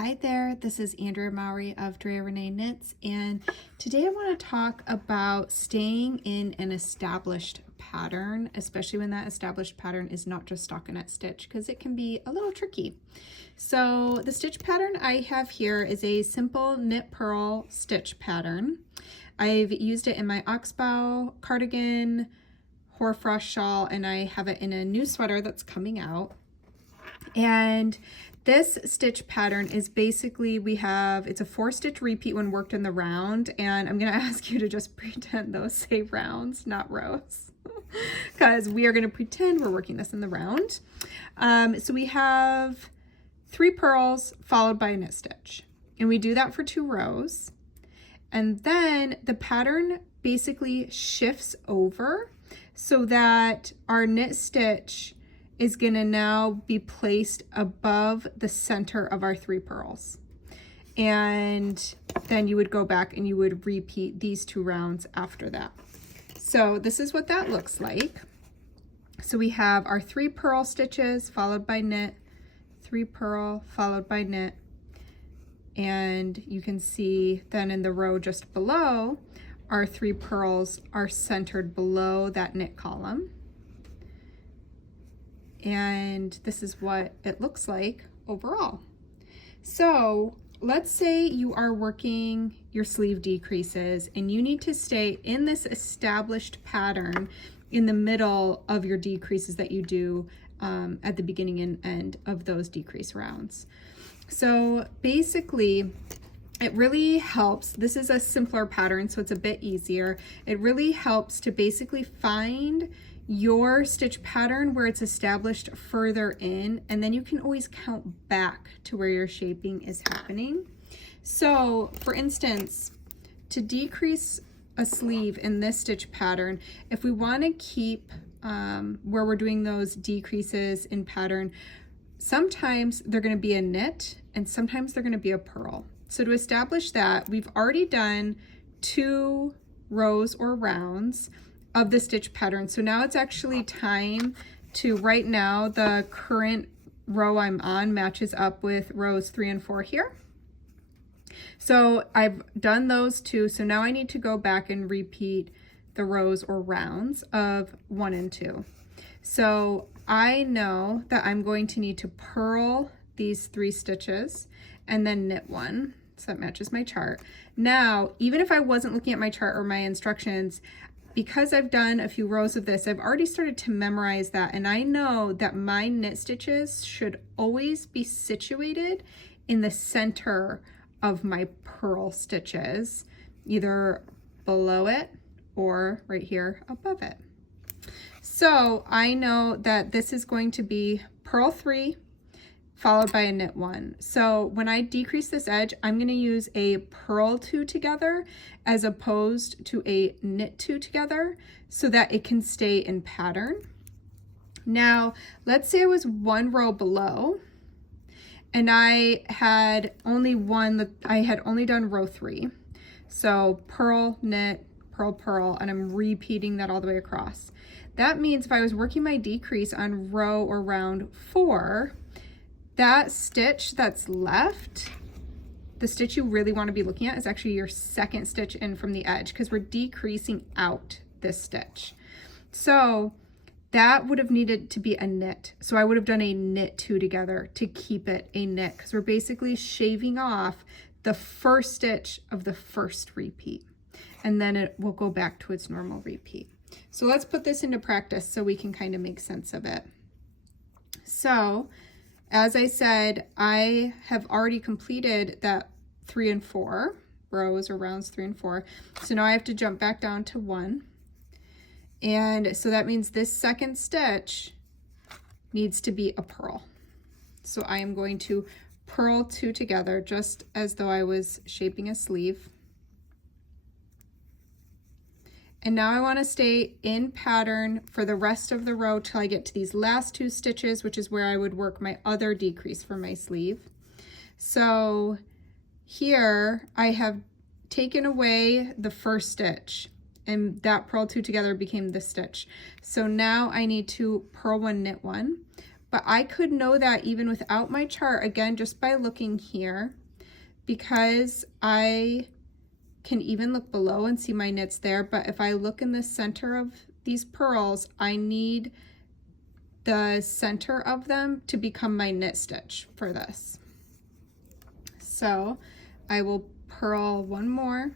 Hi there, this is Andrea Mowry of Drea Renee Knits, and today I want to talk about staying in an established pattern, especially when that established pattern is not just stockinette stitch, because it can be a little tricky. So the stitch pattern I have here is a simple knit purl stitch pattern. I've used it in my Oxbow Cardigan, hoarfrost shawl, and I have it in a new sweater that's coming out. And this stitch pattern is basically, it's a 4-stitch repeat when worked in the round, and I'm going to ask you to just pretend those say rounds, not rows, because we are going to pretend we're working this in the round. So we have 3 purls followed by a knit stitch, and we do that for 2 rows, and then the pattern basically shifts over so that our knit stitch is going to now be placed above the center of our 3 purls. And then you would go back and you would repeat these 2 rounds after that. So this is what that looks like. So we have our 3 purl stitches followed by knit, 3 purl followed by knit. And you can see then in the row just below, our 3 purls are centered below that knit column. And this is what it looks like overall. So let's say you are working your sleeve decreases and you need to stay in this established pattern in the middle of your decreases that you do at the beginning and end of those decrease rounds. So basically, it really helps. This is a simpler pattern, so it's a bit easier. It really helps to basically find your stitch pattern where it's established further in, and then you can always count back to where your shaping is happening. So for instance, to decrease a sleeve in this stitch pattern, if we want to keep where we're doing those decreases in pattern, sometimes they're going to be a knit and sometimes they're going to be a purl. So to establish that, we've already done 2 rows or rounds of the stitch pattern. So now it's actually time to, right now, the current row I'm on matches up with rows 3 and 4 here. So I've done those 2. So now I need to go back and repeat the rows or rounds of 1 and 2. So I know that I'm going to need to purl these 3 stitches and then knit 1. So that matches my chart. Now, even if I wasn't looking at my chart or my instructions, because I've done a few rows of this, I've already started to memorize that, and I know that my knit stitches should always be situated in the center of my purl stitches, either below it or right here above it. So I know that this is going to be purl 3 followed by a knit 1. So when I decrease this edge, I'm going to use a purl 2 together as opposed to a knit 2 together so that it can stay in pattern. Now, let's say I was 1 row below and I had only done row 3. So purl, knit, purl, purl, and I'm repeating that all the way across. That means if I was working my decrease on row or round 4, that stitch that's left, the stitch you really want to be looking at is actually your 2nd stitch in from the edge, because we're decreasing out this stitch. So that would have needed to be a knit. So I would have done a knit 2 together to keep it a knit, because we're basically shaving off the 1st stitch of the 1st repeat, and then it will go back to its normal repeat. So let's put this into practice so we can kind of make sense of it. So as I said, I have already completed that 3 and 4 rows or rounds 3 and 4. So now I have to jump back down to 1. And so that means this 2nd stitch needs to be a purl. So I am going to purl 2 together just as though I was shaping a sleeve. And now I want to stay in pattern for the rest of the row till I get to these last 2 stitches, which is where I would work my other decrease for my sleeve. So here I have taken away the 1st stitch, and that purl 2 together became this stitch. So now I need to purl 1, knit 1, but I could know that even without my chart, again, just by looking here, because I can even look below and see my knits there. But if I look in the center of these purls, I need the center of them to become my knit stitch for this. So I will purl one more,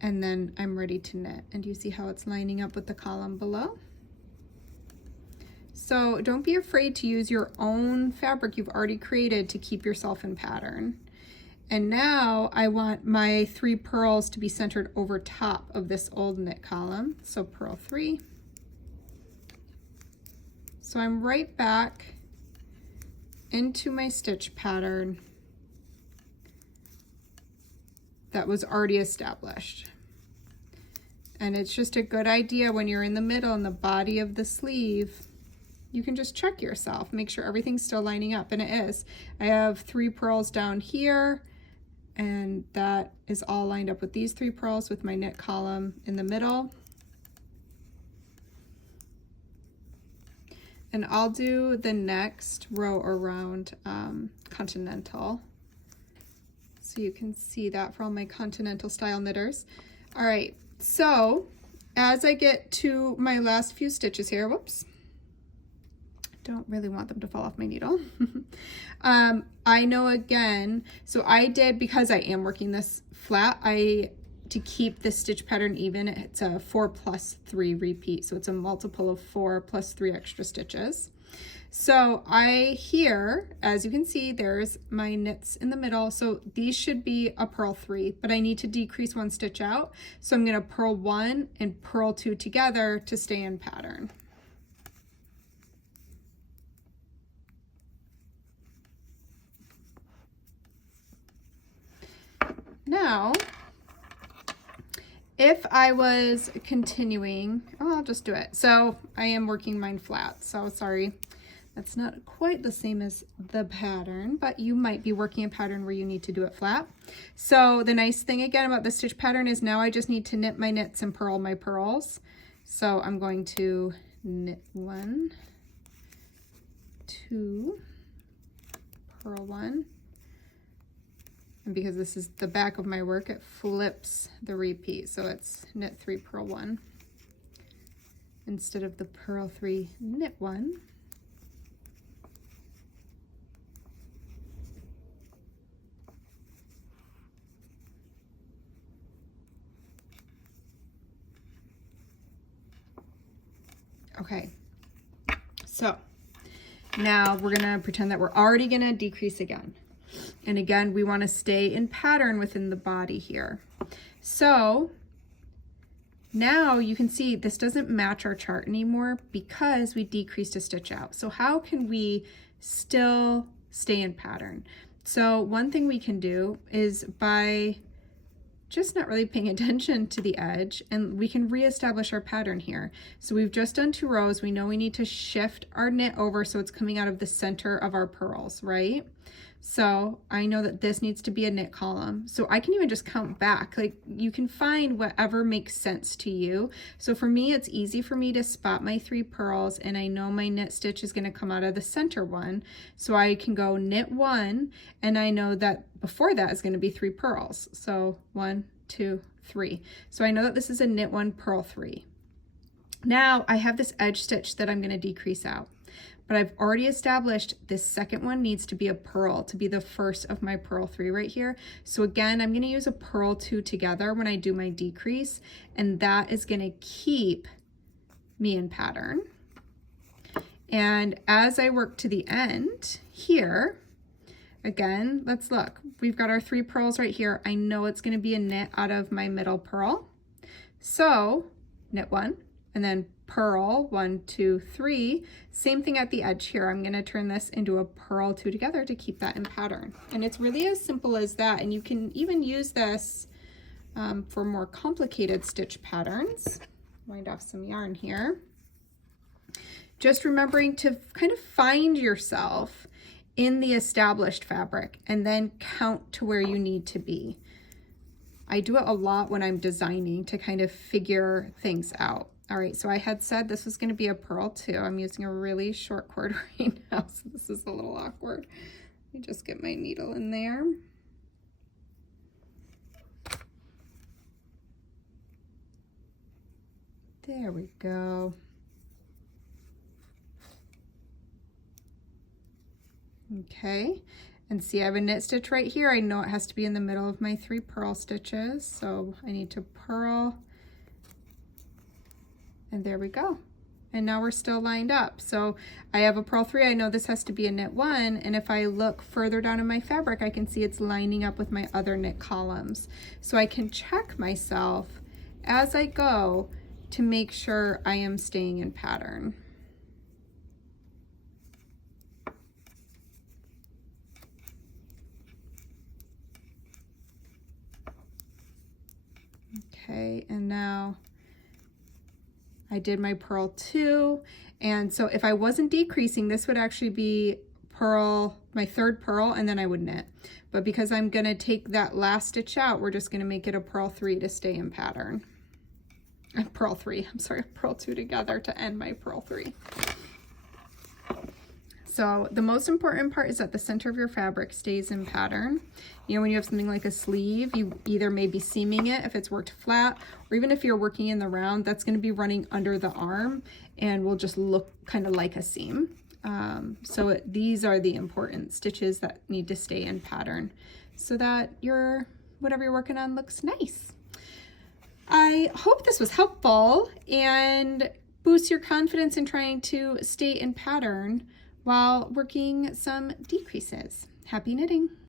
and then I'm ready to knit. And you see how it's lining up with the column below? So don't be afraid to use your own fabric you've already created to keep yourself in pattern. And now I want my 3 purls to be centered over top of this old knit column. So purl 3. So I'm right back into my stitch pattern that was already established. And it's just a good idea when you're in the middle in the body of the sleeve, you can just check yourself, make sure everything's still lining up, and it is. I have 3 purls down here, and that is all lined up with these 3 purls with my knit column in the middle. And I'll do the next row around continental, so you can see that for all my continental style knitters. All right, so as I get to my last few stitches here, whoops, don't really want them to fall off my needle. I know again, so I did, because I am working this flat, to keep the stitch pattern even, it's a 4+3 repeat. So it's a multiple of 4 plus 3 extra stitches. So here, as you can see, there's my knits in the middle. So these should be a purl 3, but I need to decrease 1 stitch out. So I'm gonna purl 1 and purl 2 together to stay in pattern. Now, if I was continuing, oh, I'll just do it. So I am working mine flat, so sorry. That's not quite the same as the pattern, but you might be working a pattern where you need to do it flat. So the nice thing again about the stitch pattern is now I just need to knit my knits and purl my purls. So I'm going to knit 1, 2, purl 1. And because this is the back of my work, it flips the repeat. So it's knit 3, purl 1. Instead of the purl 3, knit 1. Okay, so now we're gonna pretend that we're already gonna decrease again. And again, we want to stay in pattern within the body here. So now you can see this doesn't match our chart anymore because we decreased a stitch out. So how can we still stay in pattern? So one thing we can do is by just not really paying attention to the edge, and we can reestablish our pattern here. So we've just done 2 rows. We know we need to shift our knit over so it's coming out of the center of our purls, right? So I know that this needs to be a knit column. So I can even just count back. Like, you can find whatever makes sense to you. So for me, it's easy for me to spot my 3 purls, and I know my knit stitch is going to come out of the center one. So I can go knit 1, and I know that before that is going to be 3 purls. So 1, 2, 3. So I know that this is a knit 1, purl 3. Now I have this edge stitch that I'm going to decrease out. But I've already established this second one needs to be a purl to be the first of my purl 3 right here. So again, I'm going to use a purl 2 together when I do my decrease, and that is going to keep me in pattern. And as I work to the end here, again, let's look. We've got our 3 purls right here. I know it's going to be a knit out of my middle purl. So knit 1 and then purl 1, 2, 3. Same thing at the edge here. I'm going to turn this into a purl 2 together to keep that in pattern. And it's really as simple as that. And you can even use this for more complicated stitch patterns. Wind off some yarn here. Just remembering to kind of find yourself in the established fabric and then count to where you need to be. I do it a lot when I'm designing to kind of figure things out. All right, so I had said this was going to be a purl too. I'm using a really short cord right now, so this is a little awkward. Let me just get my needle in there. There we go. Okay, and see I have a knit stitch right here. I know it has to be in the middle of my 3 purl stitches, so I need to purl, and there we go. And now we're still lined up. So I have a purl 3, I know this has to be a knit 1, and if I look further down in my fabric, I can see it's lining up with my other knit columns. So I can check myself as I go to make sure I am staying in pattern. Okay, and now I did my purl 2, and so if I wasn't decreasing, this would actually be purl, my 3rd purl, and then I would knit. But because I'm gonna take that last stitch out, we're just gonna make it a purl 3 to stay in pattern. Purl 3, I'm sorry, purl 2 together to end my purl 3. So the most important part is that the center of your fabric stays in pattern. You know, when you have something like a sleeve, you either may be seaming it if it's worked flat, or even if you're working in the round, that's going to be running under the arm and will just look kind of like a seam. These are the important stitches that need to stay in pattern so that whatever you're working on looks nice. I hope this was helpful and boosts your confidence in trying to stay in pattern while working some decreases. Happy knitting!